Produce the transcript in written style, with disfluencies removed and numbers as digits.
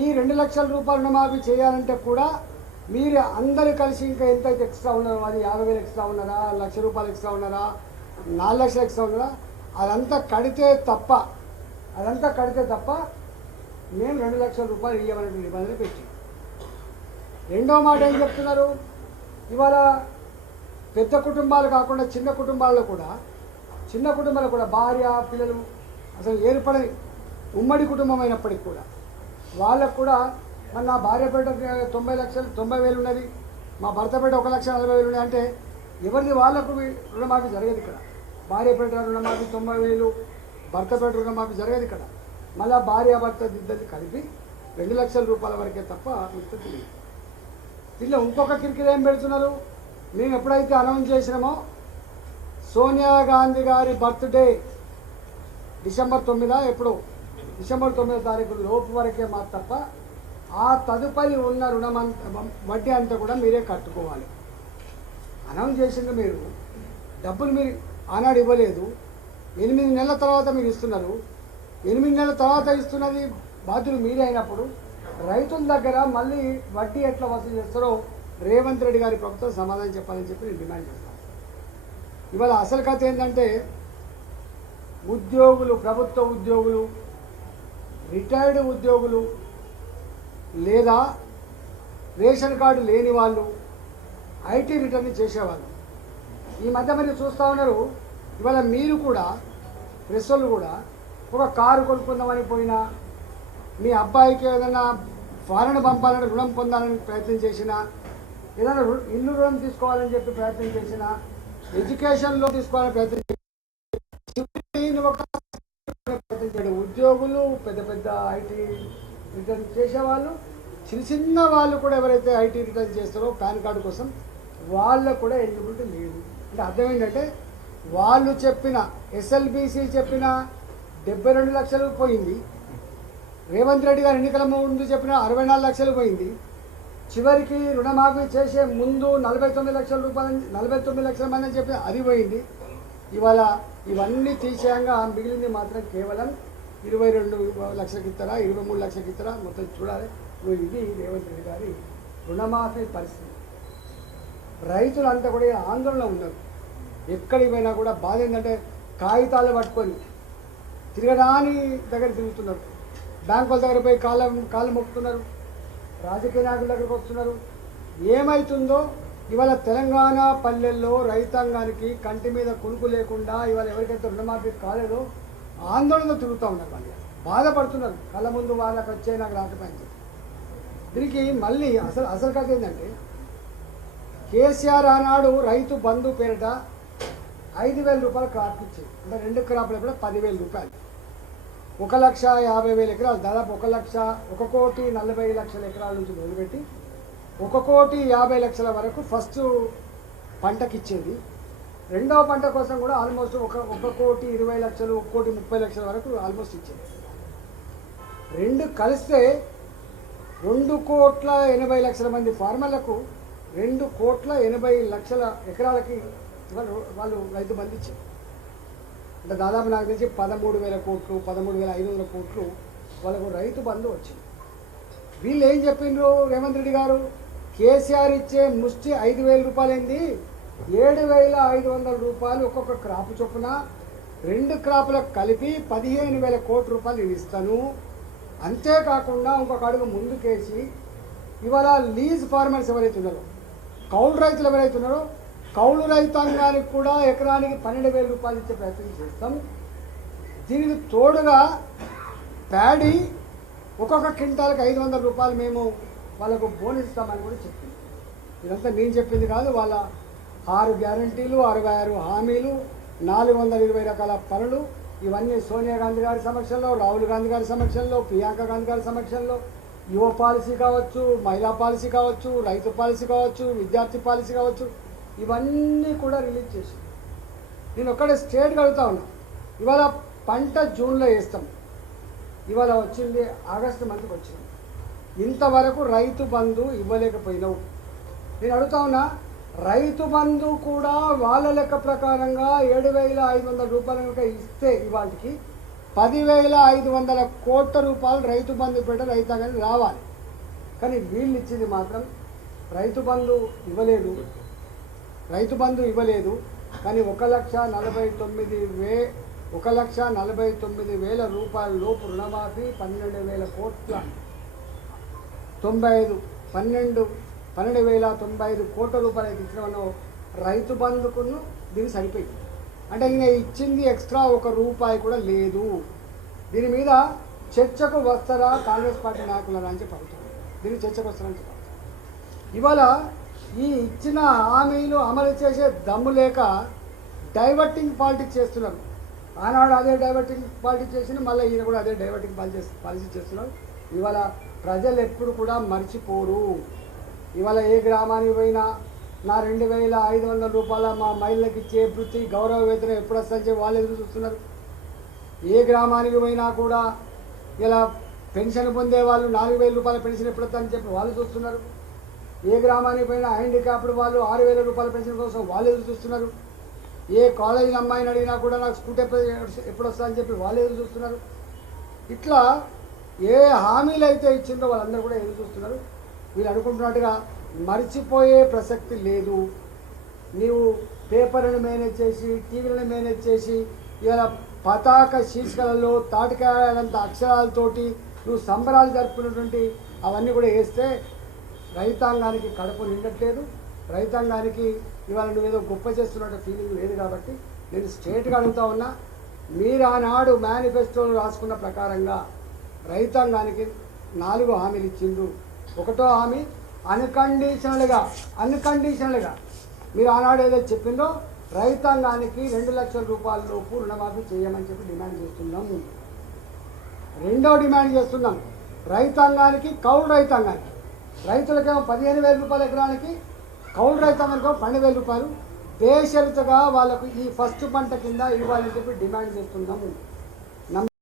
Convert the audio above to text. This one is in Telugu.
ఈ 2 లక్షల రూపాయలు రుణమాఫీ చేయాలంటే కూడా మీరు అందరూ కలిసి ఇంకా ఎంతైతే ఎక్స్ట్రా ఉన్నారో, అది 50,000 ఎక్స్ట్రా ఉన్నారా, ₹1,00,000 ఎక్స్ట్రా ఉన్నారా, 4 లక్షలు ఎక్స్ట్రా ఉన్నారా, అదంతా కడితే తప్ప మేము 2 లక్షల రూపాయలు ఇవ్వమనే నిబంధన పెట్టి. రెండో మాట ఏం చెప్తున్నారు, ఇవాళ పెద్ద కుటుంబాలు కాకుండా చిన్న కుటుంబాల్లో కూడా భార్య పిల్లలు అసలు ఏర్పడని ఉమ్మడి కుటుంబం అయినప్పటికీ కూడా వాళ్ళకు కూడా మరి నా భార్య పేట 90,000 ఉన్నది, మా భర్త పేట 1,40,000 ఉన్నది అంటే ఎవరిది వాళ్ళకు రుణమాఫీ జరగదు ఇక్కడ. భార్య పేట రుణమాఫీ 90,000, భర్త పేట రుణమాఫీ జరగదు ఇక్కడ. మళ్ళీ భార్య భర్త ఇద్దరిది కలిపి 2 లక్షల రూపాయల వరకే తప్ప మిగతాది లేదు. దీనిలో ఇంకొక కిరికిరి ఏం పెడుతున్నారు, మేము ఎప్పుడైతే అనౌన్స్ చేసినామో సోనియా గాంధీ గారి బర్త్డే డిసెంబర్ 9వ తారీఖు లోపు వరకే మా తప్ప ఆ తదుపరి ఉన్న వడ్డీ అంతా కూడా మీరే కట్టుకోవాలి. అనౌన్స్ చేసింది మీరు, డబ్బులు మీరు ఆనాడు ఇవ్వలేదు, 8 నెలల తర్వాత మీరు ఇస్తున్నారు. 8 నెలల తర్వాత ఇస్తున్నది బాధ్యులు మీరే అయినప్పుడు రైతుల దగ్గర మళ్ళీ వడ్డీ ఎట్లా వసూలు చేస్తారో రేవంత్ రెడ్డి గారి ప్రభుత్వం సమాధానం చెప్పాలని చెప్పి నేను డిమాండ్ చేస్తాను. ఇవాళ అసలు కథ ఏంటంటే ఉద్యోగులు, ప్రభుత్వ ఉద్యోగులు, రిటైర్డ్ ఉద్యోగులు లేదా రేషన్ కార్డు లేని వాళ్ళు, ఐటీ రిటర్న్ చేసేవాళ్ళు ఈ మధ్య మీరు చూస్తూ ఉన్నారు. ఇవాళ మీరు కూడా ప్రెస్ వాళ్ళు కూడా ఒక కారు కొనుక్కుందామని పోయినా, మీ అబ్బాయికి ఏదైనా ఫారెన్ పంపాలని రుణం పొందాలని ప్రయత్నం చేసినా, ఏదైనా ఇల్లు రుణం తీసుకోవాలని చెప్పి ప్రయత్నం చేసినా, ఎడ్యుకేషన్లో తీసుకోవాలని ప్రయత్నం ఉద్యోగులు, పెద్ద ఐటీ రిటర్న్ చేసేవాళ్ళు, చిన్న వాళ్ళు కూడా ఎవరైతే ఐటీ రిటర్న్ చేస్తారో పాన్ కార్డు కోసం వాళ్ళకు కూడా ఎలిజిబిలిటీ లేదు. అంటే అర్థం ఏంటంటే వాళ్ళు చెప్పిన ఎస్ఎల్బీసీ చెప్పిన 72 లక్షలు పోయింది, రేవంత్ రెడ్డి గారు ఎన్నికల ముందు చెప్పిన 64 లక్షలు పోయింది, చివరికి రుణమాఫీ చేసే ముందు 49 లక్షల రూపాయలు 49 లక్షల మంది అని చెప్పి అది పోయింది. ఇవాళ ఇవన్నీ తీసేయంగా మిగిలింది మాత్రం కేవలం 22 లక్షలకి ఇస్తారా, 23 లక్షలకి ఇస్తారా, మొత్తం చూడాలి. ఇది రేవంత్ రెడ్డి గారి రుణమాఫీ పరిస్థితి. రైతులంతా కూడా ఆందోళన ఉన్నారు. ఎక్కడికి పోయినా కూడా బాధ ఏంటంటే కాగితాలు పట్టుకొని తిరగడాని దగ్గర తిరుగుతున్నారు, బ్యాంకుల దగ్గర పోయి కాళ్ళు మొక్కుతున్నారు, రాజకీయ నాయకుల దగ్గరకు వస్తున్నారు. ఏమవుతుందో ఇవాళ తెలంగాణ పల్లెల్లో రైతాంగానికి కంటి మీద కునుకు లేకుండా ఇవాళ ఎవరికైతే రుణమాఫీ కాలేదో ఆందోళనతో తిరుగుతూ ఉన్నారు, వాళ్ళు బాధపడుతున్నారు. కళ్ళ ముందు వాళ్ళకి వచ్చే నాకు రాకపోయింది. దీనికి మళ్ళీ అసలు కథ ఏంటంటే కేసీఆర్ ఆనాడు రైతు బంధు పేరిట 5,000 రూపాయలు క్రాప్ ఇచ్చేది. అంటే 2 క్రాప్లు కూడా 10,000 రూపాయలు, 1,50,000 ఎకరాలు, దాదాపు 1,40,40,00,000 ఎకరాల నుంచి మొదలుపెట్టి 1,50,00,000 వరకు ఫస్ట్ పంటకి ఇచ్చేది. రెండవ పంట కోసం కూడా ఆల్మోస్ట్ 1,20,00,000, 1,30,00,000 వరకు ఆల్మోస్ట్ ఇచ్చేది. రెండు కలిస్తే 2,80,00,000 మంది ఫార్మర్లకు 2,80,00,000 ఎకరాలకి వాళ్ళు రైతు బంధు ఇచ్చారు. అంటే దాదాపు నాకు తెలిసి 13,000 కోట్లు, 13,500 కోట్లు వాళ్ళకు రైతు బంధు వచ్చింది. వీళ్ళు ఏం చెప్పిండ్రు రేవంత్ రెడ్డి గారు, కేసీఆర్ ఇచ్చే ముష్టి 5,000 రూపాయలు ఏంది, 7,500 రూపాయలు ఒక్కొక్క క్రాప్ చొప్పున 2 క్రాపులకు కలిపి 15,000 కోట్ల రూపాయలు నేను ఇస్తాను. అంతేకాకుండా ఇంకొక అడుగు ముందుకేసి ఇవాళ లీజ్ ఫార్మర్స్ ఎవరైతే ఉన్నారో, కౌలు రైతులు ఎవరైతే ఉన్నారో, కౌలు రైతాంగానికి కూడా ఎకరానికి 12,000 రూపాయలు ఇచ్చే ప్రయత్నం చేస్తాం. దీనికి తోడుగా ప్యాడీ ఒక్కొక్క క్వింటాల్కి 500 రూపాయలు మేము వాళ్ళకు బోనస్ ఇస్తామని కూడా చెప్పింది. ఇదంతా నేను చెప్పింది కాదు, వాళ్ళ 6 గ్యారంటీలు, 66 హామీలు, 420 రకాల పనులు, ఇవన్నీ సోనియా గాంధీ గారి సమక్షంలో, రాహుల్ గాంధీ గారి సమక్షంలో, ప్రియాంక గాంధీ గారి సమక్షంలో, యువ పాలసీ కావచ్చు, మహిళా పాలసీ కావచ్చు, రైతు పాలసీ కావచ్చు, విద్యార్థి పాలసీ కావచ్చు, ఇవన్నీ కూడా రిలీజ్ చేసి నేను ఒక్కడే స్టేట్ కలుగుతా ఉన్నా. ఇవాళ పంట జూన్లో వేస్తాం, ఇవాళ వచ్చింది ఆగస్టు మంత్కి వచ్చింది. ఇంతవరకు రైతు బంధు ఇవ్వలేకపోయినావు. నేను అడుగుతా ఉన్నా, రైతు బంధు కూడా వాళ్ళ లెక్క ప్రకారంగా 7,500 రూపాయలు కనుక ఇస్తే ఇవాళకి 10,500 కోట్ల రూపాయలు రైతు బంధు పెట్టి రైతాంగానికి రావాలి. కానీ వీళ్ళు ఇచ్చింది మాత్రం రైతు బంధు ఇవ్వలేదు. కానీ 1,49,000 రూపాయల లోపు రుణమాఫీ 12,000 కోట్ల 12,095 కోట్ల రూపాయలు ఇచ్చిన రైతు బంధుకును దీన్ని సరిపోయింది. అంటే ఈయన ఇచ్చింది ఎక్స్ట్రా 1 రూపాయి కూడా లేదు. దీని మీద చర్చకు వస్తారా కాంగ్రెస్ పార్టీ నాయకులరా అని చెప్పి అడుగుతున్నారు. దీన్ని చర్చకు వస్తారని చెప్పారు. ఇవాళ ఈ ఇచ్చిన హామీలు అమలు చేసే దమ్ము లేక డైవర్టింగ్ పాలిటిక్స్ చేస్తున్నారు. ఆనాడు అదే డైవర్టింగ్ పాలిటిక్స్ చేసింది, మళ్ళీ ఈయన కూడా అదే డైవర్టింగ్ పాలసీ చేస్తున్నారు. ఇవాళ ప్రజలు ఎప్పుడు కూడా మర్చిపోరు. ఇవాళ ఏ గ్రామానికి పోయినా నా 2,500 రూపాయల మా మహిళలకు ఇచ్చే వృత్తి గౌరవ వేతనం ఎప్పుడు వస్తుందని చెప్పి వాళ్ళు ఎదురు చూస్తున్నారు. ఏ గ్రామానికి పోయినా కూడా ఇలా పెన్షన్ పొందే వాళ్ళు 4,000 రూపాయల పెన్షన్ ఎప్పుడు వస్తుందని చెప్పి వాళ్ళు చూస్తున్నారు. ఏ గ్రామానికి పోయినా హ్యాండిక్యాప్డ్ వాళ్ళు 6,000 రూపాయల పెన్షన్ కోసం వాళ్ళు ఎదురు చూస్తున్నారు. ఏ కాలేజీ అమ్మాయిని అడిగినా కూడా నాకు స్కూటీ ఎప్పుడు వస్తుందని చెప్పి వాళ్ళు ఎదురు చూస్తున్నారు. ఇట్లా ఏ హామీలు అయితే ఇచ్చిందో వాళ్ళందరూ కూడా ఎదురు చూస్తున్నారు. వీళ్ళు అనుకుంటున్నట్టుగా మర్చిపోయే ప్రసక్తి లేదు. నీవు పేపర్లను మేనేజ్ చేసి టీవీలను మేనేజ్ చేసి ఇలా పతాక శీర్షికలలో తాటికాయలంత అక్షరాలతోటి నువ్వు సంబరాలు జరుపుకున్నటువంటి అవన్నీ కూడా వేస్తే రైతాంగానికి కడుపు నిండట్లేదు. రైతాంగానికి ఇవాళ నువ్వు ఏదో గొప్ప చేస్తున్నట్టు ఫీలింగ్ లేదు. కాబట్టి నేను స్ట్రేట్గా అడుగుతా ఉన్నా, మీరు ఆనాడు మేనిఫెస్టోలో రాసుకున్న ప్రకారంగా రైతాంగానికి 4 హామీలు ఇచ్చిండ్రు. 1వ హామీ అన్కండిషనల్గా మీరు ఆనాడు ఏదైతే చెప్పిందో రైతాంగానికి 2 లక్షల రూపాయల లోపు రుణమాఫీ చేయమని చెప్పి డిమాండ్ చేస్తున్నాము. 2వ డిమాండ్ చేస్తున్నాం రైతాంగానికి, కౌలు రైతాంగానికి. రైతులకేమో 15,000 రూపాయల ఎకరానికి, కౌలు రైతాంగానికి 12,000 రూపాయలు బేషరతుగా వాళ్ళకు ఈ ఫస్ట్ పంట కింద ఇవ్వాలని చెప్పి డిమాండ్ చేస్తున్నాము.